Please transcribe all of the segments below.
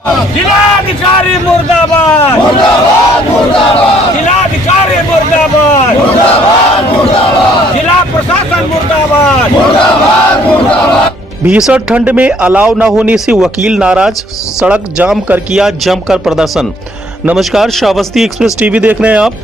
जिलाधिकारी मुर्दाबाद, मुर्दाबाद, मुर्दाबाद। जिलाधिकारी मुर्दाबाद, मुर्दाबाद, मुर्दाबाद। जिला प्रशासन मुर्दाबाद, मुर्दाबाद, मुर्दाबाद। भीषण ठंड में अलाव न होने से वकील नाराज, सड़क जाम कर किया जमकर प्रदर्शन। नमस्कार, श्रावस्ती एक्सप्रेस टीवी देख रहे हैं आप।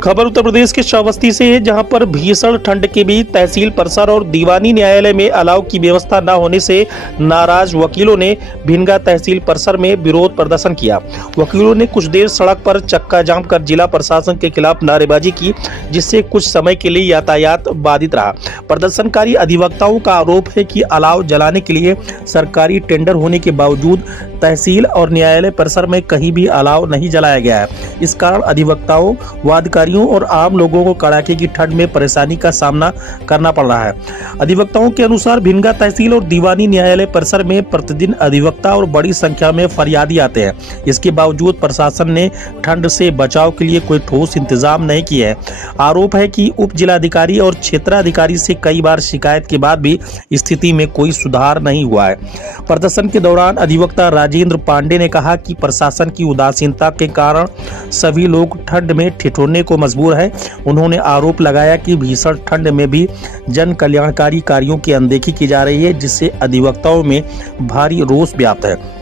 खबर उत्तर प्रदेश के श्रावस्ती से है, जहां पर भीषण ठंड के बीच तहसील परिसर और दीवानी न्यायालय में अलाव की व्यवस्था न होने से नाराज वकीलों ने भिनगा तहसील परिसर में विरोध प्रदर्शन किया। वकीलों ने कुछ देर सड़क पर चक्का जाम कर जिला प्रशासन के खिलाफ नारेबाजी की, जिससे कुछ समय के लिए यातायात बाधित रहा। प्रदर्शनकारी अधिवक्ताओं का आरोप है कि अलाव जलाने के लिए सरकारी टेंडर होने के बावजूद तहसील और न्यायालय परिसर में कहीं भी अलाव नहीं जलाया गया है। इस कारण अधिवक्ताओं, वादकारियों और आम लोगों को कड़ाके की ठंड में परेशानी का सामना करना पड़ रहा है। अधिवक्ताओं के अनुसार भिनगा तहसील और दीवानी न्यायालय परिसर में प्रतिदिन अधिवक्ता और बड़ी संख्या में फरियादी आते हैं। इसके बावजूद प्रशासन ने ठंड से बचाव के लिए कोई ठोस इंतजाम नहीं किए है। आरोप है कि उप जिलाधिकारी और क्षेत्राधिकारी से कई बार शिकायत के बाद भी स्थिति में कोई सुधार नहीं हुआ है। प्रदर्शन के दौरान अधिवक्ता राजेंद्र पांडे ने कहा कि प्रशासन की उदासीनता के कारण सभी लोग ठंड में ठिठुरने को मजबूर है। उन्होंने आरोप लगाया कि भीषण ठंड में भी जन कल्याणकारी कार्यों की अनदेखी की जा रही है, जिससे अधिवक्ताओं में भारी रोष व्याप्त है।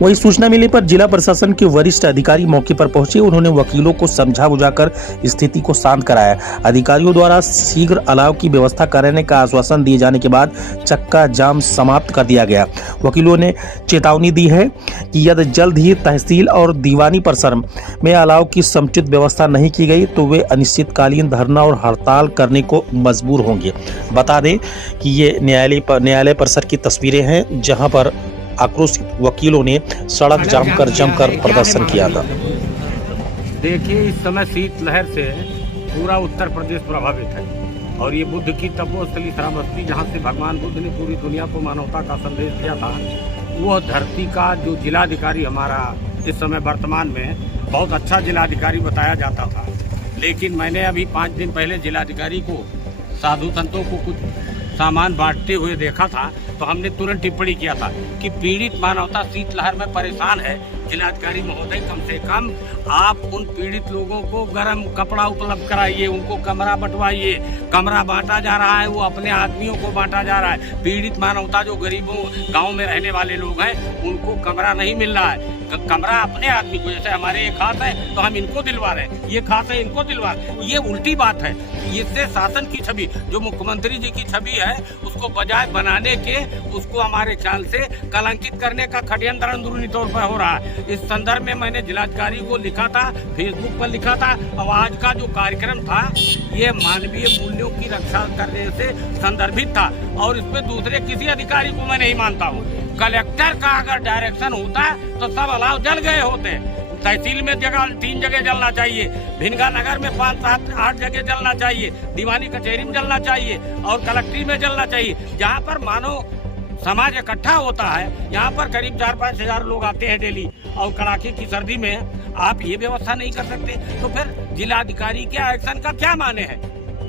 वही सूचना मिलने पर जिला प्रशासन के वरिष्ठ अधिकारी मौके पर पहुंचे। उन्होंने वकीलों को समझा बुझाकर स्थिति को शांत कराया। अधिकारियों द्वारा शीघ्र अलाव की व्यवस्था कराने का आश्वासन दिए जाने के बाद चक्का जाम समाप्त कर दिया गया। वकीलों ने चेतावनी दी है कि यदि जल्द ही तहसील और दीवानी परिसर में अलाव की समुचित व्यवस्था नहीं की गई तो वे अनिश्चितकालीन धरना और हड़ताल करने को मजबूर होंगे। बता दें कि ये न्यायालय परिसर की तस्वीरें हैं, जहां पर आक्रोशित वकीलों ने सड़क जाम कर जमकर प्रदर्शन किया था। देखिए, इस समय शीतलहर से पूरा उत्तर प्रदेश प्रभावित है और ये बुद्ध की तपोस्थली श्रावस्ती, जहाँ से भगवान बुद्ध ने पूरी दुनिया को मानवता का संदेश दिया था, वो धरती का जो जिलाधिकारी हमारा इस समय वर्तमान में बहुत अच्छा जिलाधिकारी बताया जाता था। लेकिन मैंने अभी 5 दिन पहले जिलाधिकारी को साधु संतों को कुछ सामान बांटते हुए देखा था, तो हमने तुरंत टिप्पणी किया था कि पीड़ित मानवता शीतलहर में परेशान है। जिलाधिकारी महोदय, कम से कम आप उन पीड़ित लोगों को गर्म कपड़ा उपलब्ध कराइए, उनको कमरा बंटवाइए। कमरा बांटा जा रहा है, वो अपने आदमियों को बांटा जा रहा है। पीड़ित मानवता जो गरीबों गांव में रहने वाले लोग हैं, उनको कमरा नहीं मिल रहा है। कमरा अपने आदमी को, जैसे हमारे ये खास है तो हम इनको दिलवा रहे हैं, ये खास है इनको दिलवा रहे हैं। ये उल्टी बात है। इससे शासन की छवि, जो मुख्यमंत्री जी की छवि है, उसको बजाय बनाने के, उसको हमारे ख्याल से कलंकित करने का षड्यंत्र अंदरूनी तौर पर हो रहा है। इस संदर्भ में मैंने जिलाधिकारी को लिखा था, फेसबुक पर लिखा था। और आज का जो कार्यक्रम था, ये मानवीय मूल्यों की रक्षा करने से संदर्भित था और इसमें दूसरे किसी अधिकारी को मैं नहीं मानता हूँ। कलेक्टर का अगर डायरेक्शन होता तो सब अलाव जल गए होते। तहसील में 3 जगह जलना चाहिए, भिनगा नगर में 5, 7, 8 जगह जलना चाहिए, दीवानी कचहरी में जलना चाहिए और कलेक्ट्री में जलना चाहिए, जहाँ पर मानो समाज इकट्ठा होता है। यहाँ पर करीब 4-5 हजार लोग आते हैं डेली, और कड़ाके की सर्दी में आप ये व्यवस्था नहीं कर सकते, तो फिर जिलाधिकारी के एक्शन का क्या माने है?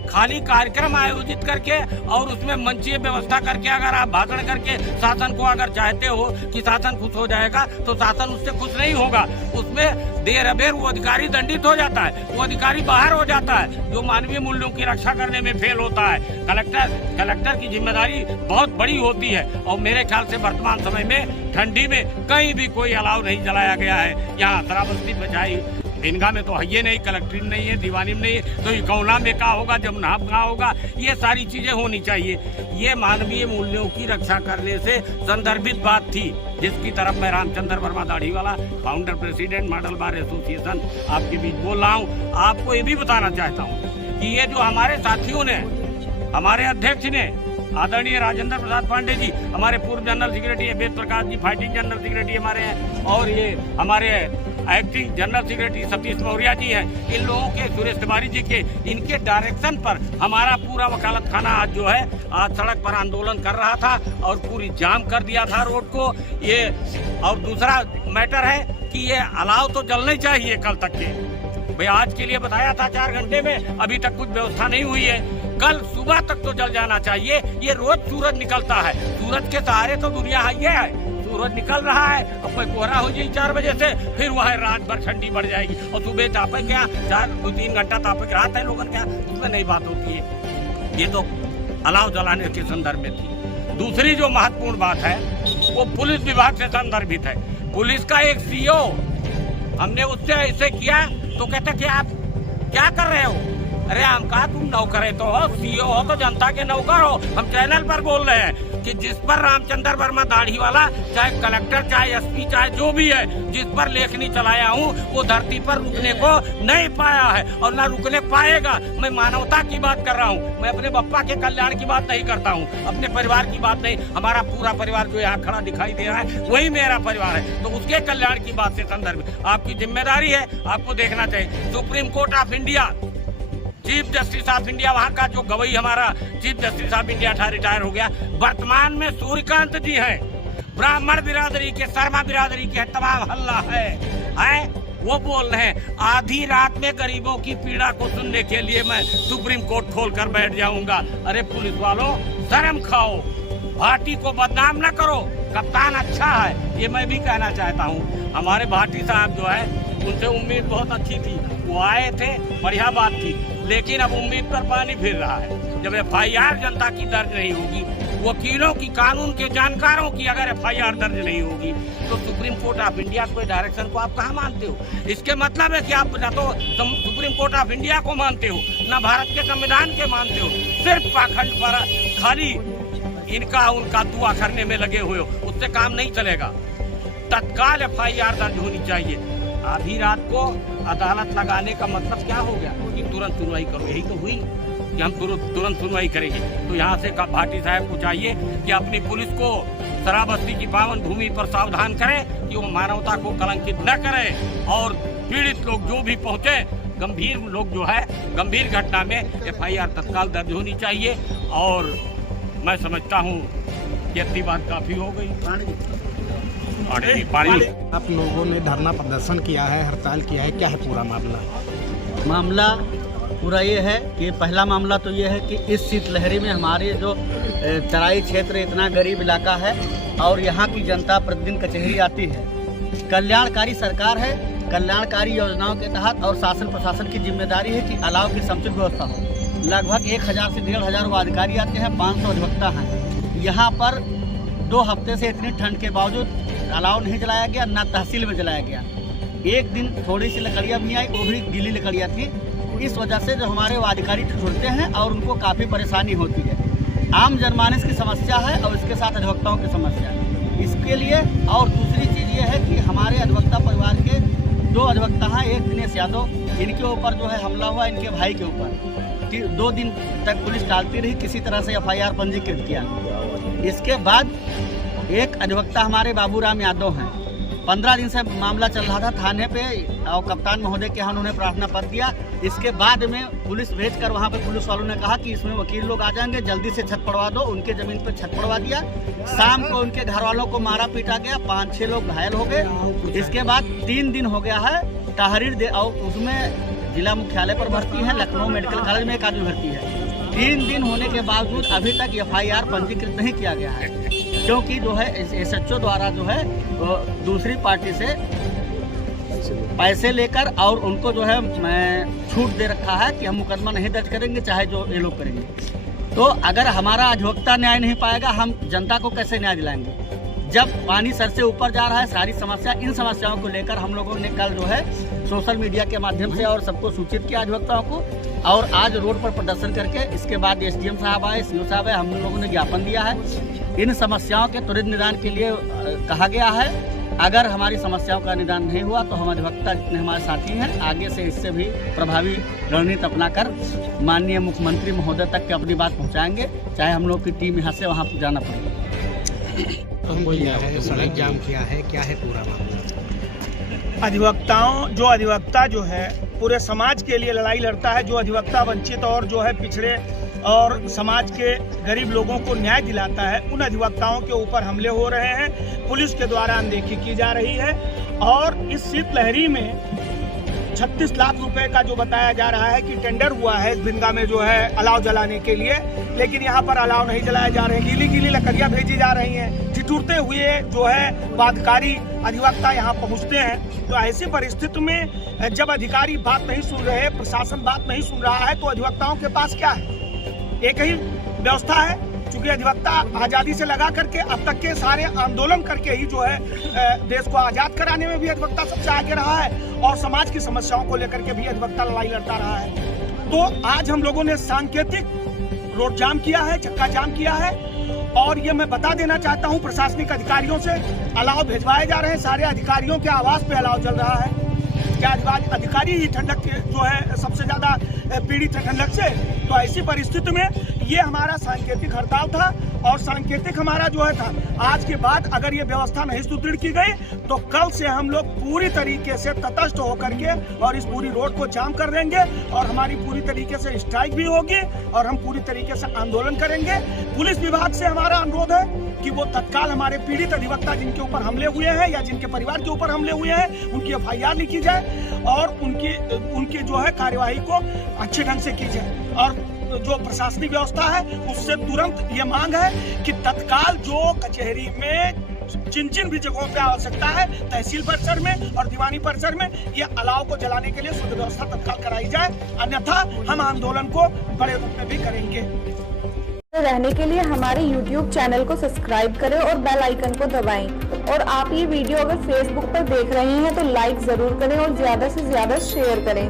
खाली कार्यक्रम आयोजित करके और उसमें मंचीय व्यवस्था करके अगर आप भाषण करके शासन को अगर चाहते हो कि शासन खुश हो जाएगा, तो शासन उससे खुश नहीं होगा। उसमें देर अबेर वो अधिकारी दंडित हो जाता है, वो अधिकारी बाहर हो जाता है, जो मानवीय मूल्यों की रक्षा करने में फेल होता है। कलेक्टर की जिम्मेदारी बहुत बड़ी होती है और मेरे ख्याल से वर्तमान समय में ठंडी में कहीं भी कोई अलाव नहीं जलाया गया है। यहाँ श्रावस्ती बचाई, भिनगा में तो है ये नहीं, कलेक्ट्रेट नहीं है, दीवानी में नहीं है, तो इकौला में कहाँ होगा, जमुना में कहाँ होगा? ये सारी चीजें होनी चाहिए। ये मानवीय मूल्यों की रक्षा करने से संदर्भित बात थी, जिसकी तरफ मैं रामचंद्र वर्मा दाढ़ीवाला, founder president model bar association, आपके बीच बोल रहा हूँ। आपको ये भी बताना चाहता हूँ कि ये जो हमारे साथियों ने, हमारे अध्यक्ष ने, आदरणीय राजेंद्र प्रसाद पांडे जी, हमारे पूर्व general secretary Ved Prakash ji, fighting general secretary हमारे हैं, और ये हमारे acting general secretary Satish Maurya ji हैं। इन लोगों के, सुरेश तिवारी जी के, इनके डायरेक्शन पर हमारा पूरा वकालत खाना आज जो है, आज सड़क पर आंदोलन कर रहा था और पूरी जाम कर दिया था रोड को। ये और दूसरा मैटर है कि ये अलाव तो जलने चाहिए कल तक के। भाई आज के लिए बताया था 4 घंटे में, अभी तक कुछ व्यवस्था नहीं हुई है। कल सुबह तक तो जल जाना चाहिए। ये रोज सूरज निकलता है, सूरज के सहारे तो दुनिया है। सूरज निकल रहा है, अब कोई कोहरा हो जाए 4 बजे से, फिर वह रात भर ठंडी बढ़ जाएगी और सुबह तापे क्या 2-3 घंटा तापे के रात है लोगों क्या, उसमें नहीं बात होती है। ये तो अलाव जलाने के संदर्भ में थी। दूसरी जो महत्वपूर्ण बात है वो पुलिस विभाग से संदर्भित है। पुलिस का एक सीओ, हमने उससे ऐसे किया तो कहते कि आप क्या कर रहे हो? अरे हम कहा तुम नौकर है तो हो, सीओ हो तो जनता के नौकर हो। हम चैनल पर बोल रहे हैं कि जिस पर रामचंद्र वर्मा दाढ़ी वाला, चाहे कलेक्टर चाहे एसपी चाहे जो भी है, जिस पर लेखनी चलाया हूँ वो धरती पर रुकने को नहीं पाया है और ना रुकने पाएगा। मैं मानवता की बात कर रहा हूँ, मैं अपने बप्पा के कल्याण की बात नहीं करता हूँ, अपने परिवार की बात नहीं। हमारा पूरा परिवार जो यहाँ खड़ा दिखाई दे रहा है वही मेरा परिवार है, तो उसके कल्याण की बात से संदर्भ आपकी जिम्मेदारी है, आपको देखना चाहिए। Supreme court of India, chief justice of India, वहाँ का जो गवई हमारा चीफ जस्टिस ऑफ इंडिया था, रिटायर हो गया। वर्तमान में सूर्यकांत जी हैं, ब्राह्मण बिरादरी के, शर्मा बिरादरी के तमाम हल्ला है। वो बोल रहे हैं आधी रात में गरीबों की पीड़ा को सुनने के लिए मैं सुप्रीम कोर्ट खोल कर बैठ जाऊंगा। अरे पुलिस वालों, शर्म खाओ, भाटी को बदनाम न करो। कप्तान अच्छा है, ये मैं भी कहना चाहता हूँ। हमारे भाटी साहब जो है उनसे उम्मीद बहुत अच्छी थी, वो आए थे, बढ़िया बात थी, लेकिन अब उम्मीद पर पानी फिर रहा है। जब FIR जनता की दर्ज नहीं होगी, वकीलों की, कानून के जानकारों की अगर FIR दर्ज नहीं होगी, तो सुप्रीम कोर्ट ऑफ इंडिया के डायरेक्शन को आप कहाँ मानते हो? इसके मतलब है कि आप न तो सुप्रीम कोर्ट ऑफ इंडिया को मानते हो, न भारत के संविधान के मानते हो, सिर्फ पाखंड पर खाली इनका उनका दुआ करने में लगे हुए हो, उससे काम नहीं चलेगा। तत्काल FIR दर्ज होनी चाहिए। आधी रात को अदालत लगाने का मतलब क्या हो गया कि तुरंत सुनवाई करो? यही तो हुई कि हम तुरंत सुनवाई करेंगे। तो यहाँ से भाटी साहब को चाहिए कि अपनी पुलिस को शराबस्ती की पावन भूमि पर सावधान करें कि वो मानवता को कलंकित न करे और पीड़ित लोग जो भी पहुँचे, गंभीर लोग जो है, गंभीर घटना में FIR तत्काल दर्ज होनी चाहिए। और मैं समझता हूँ कि इतनी बात काफ़ी हो गई। आप लोगों ने धरना प्रदर्शन किया है, हड़ताल किया है, क्या है पूरा मामला? मामला पूरा ये है कि पहला मामला तो ये है कि इस शीतलहरी में हमारे जो तराई क्षेत्र इतना गरीब इलाका है और यहाँ की जनता प्रतिदिन कचहरी आती है। कल्याणकारी सरकार है, कल्याणकारी योजनाओं के तहत और शासन प्रशासन की जिम्मेदारी है कि अलाव की समुचित व्यवस्था हो। लगभग 1000 से 1500 वो अधिकारी आते हैं, 500 अधिवक्ता हैं। यहाँ पर 2 हफ्ते से इतनी ठंड के बावजूद अलाव नहीं जलाया गया, ना तहसील में जलाया गया। एक दिन थोड़ी सी लकड़ियाँ भी आई, वो भी गीली लकड़ियाँ थी। इस वजह से जो हमारे वो अधिकारी ठुठुरते हैं और उनको काफ़ी परेशानी होती है। आम जनमानस की समस्या है और इसके साथ अधिवक्ताओं की समस्या है। इसके लिए और दूसरी चीज़ ये है कि हमारे अधिवक्ता परिवार के 2 अधिवक्ता हैं, एक दिनेश यादव, इनके ऊपर जो है हमला हुआ इनके भाई के ऊपर। 2 दिन तक पुलिस टालती रही, किसी तरह से FIR पंजीकृत किया। इसके बाद एक अधिवक्ता हमारे बाबूराम यादव हैं, 15 दिन से मामला चल रहा था थाने पे और कप्तान महोदय के यहाँ उन्होंने प्रार्थना पत्र दिया। इसके बाद में पुलिस भेजकर वहाँ पे पुलिस वालों ने कहा कि इसमें वकील लोग आ जाएंगे, जल्दी से छत पड़वा दो। उनके ज़मीन पर छत पड़वा दिया। शाम को उनके घर वालों को मारा पीटा गया, 5-6 लोग घायल हो गए। इसके बाद 3 दिन हो गया है तहरीर दे, और उसमें जिला मुख्यालय पर भर्ती है, लखनऊ मेडिकल कॉलेज में एक आदमी भर्ती है। 3 दिन होने के बावजूद अभी तक FIR पंजीकृत नहीं किया गया है, क्योंकि जो है SHO द्वारा जो है दूसरी पार्टी से पैसे लेकर और उनको जो है छूट दे रखा है कि हम मुकदमा नहीं दर्ज करेंगे, चाहे जो ये लोग करेंगे। तो अगर हमारा अधिवक्ता न्याय नहीं पाएगा, हम जनता को कैसे न्याय दिलाएंगे? जब पानी सर से ऊपर जा रहा है सारी समस्या, इन समस्याओं को लेकर हम लोगों ने कल जो है सोशल मीडिया के माध्यम से और सबको सूचित किया अधिवक्ताओं को, और आज रोड पर प्रदर्शन करके इसके बाद SDM साहब आए, CO साहब आए, हम लोगों ने ज्ञापन दिया है। इन समस्याओं के त्वरित निदान के लिए कहा गया है। अगर हमारी समस्याओं का निदान नहीं हुआ तो हम अधिवक्ता जितने हमारे साथी हैं आगे से इससे भी प्रभावी रणनीति अपनाकर माननीय मुख्यमंत्री महोदय तक के अपनी बात पहुंचाएंगे, चाहे हम लोग की टीम यहाँ से वहाँ जाना पड़े। सड़क जाम किया है, क्या है पूरा मामला? अधिवक्ता जो है पूरे समाज के लिए लड़ाई लड़ता है, जो अधिवक्ता वंचित और जो है पिछड़े और समाज के गरीब लोगों को न्याय दिलाता है, उन अधिवक्ताओं के ऊपर हमले हो रहे हैं, पुलिस के द्वारा अनदेखी की जा रही है। और इस शीतलहरी में 36 लाख रुपए का जो बताया जा रहा है कि टेंडर हुआ है इस भिंगा में जो है अलाव जलाने के लिए, लेकिन यहाँ पर अलाव नहीं जलाए जा रहे हैं। गीली गीली लकड़ियाँ भेजी जा रही हैं, जुड़ते हुए जो है बाध्यकारी अधिवक्ता यहाँ पहुँचते हैं। तो ऐसी परिस्थिति में जब अधिकारी बात नहीं सुन रहे, प्रशासन बात नहीं सुन रहा है, तो अधिवक्ताओं के पास क्या है? एक ही व्यवस्था है। चूंकि अधिवक्ता आज़ादी से लगा करके अब तक के सारे आंदोलन करके ही जो है देश को आज़ाद कराने में भी अधिवक्ता सबसे आगे रहा है और समाज की समस्याओं को लेकर के भी अधिवक्ता लड़ाई लड़ता रहा है। तो आज हम लोगों ने सांकेतिक रोड जाम किया है, चक्का जाम किया है। और ये मैं बता देना चाहता हूँ प्रशासनिक अधिकारियों से, अलाव भिजवाए जा रहे हैं, सारे अधिकारियों के आवास पे अलाव चल रहा है। क्या अधिकारी ही ठंडक जो है सबसे ज्यादा पीड़ित है ठंडक से। तो ऐसी परिस्थिति में ये हमारा सांकेतिक हड़ताल था और सांकेतिक हमारा जो है था। आज के बाद अगर ये व्यवस्था नहीं सुदृढ़ की गई तो कल से हम लोग पूरी तरीके से तटस्थ होकर के और इस पूरी रोड को जाम कर देंगे और हमारी पूरी तरीके से स्ट्राइक भी होगी और हम पूरी तरीके से आंदोलन करेंगे। पुलिस विभाग से हमारा अनुरोध है कि वो तत्काल हमारे पीड़ित अधिवक्ता जिनके ऊपर हमले हुए हैं या जिनके परिवार के ऊपर हमले हुए हैं उनकी FIR लिखी जाए और उनकी जो है कार्यवाही को अच्छे ढंग से की जाए। और जो प्रशासनिक व्यवस्था है उससे तुरंत ये मांग है कि तत्काल जो कचहरी में जिन भी जगहों पे आवश्यकता है, तहसील परिसर में और दीवानी परिसर में, ये अलाव को जलाने के लिए शुद्ध व्यवस्था तत्काल कराई जाए, अन्यथा हम आंदोलन को बड़े रूप में भी करेंगे। रहने के लिए हमारे YouTube चैनल को सब्सक्राइब करें और बेल आइकन को दबाएं। और आप ये वीडियो अगर Facebook पर देख रहे हैं तो लाइक जरूर करें और ज्यादा से ज्यादा शेयर करें।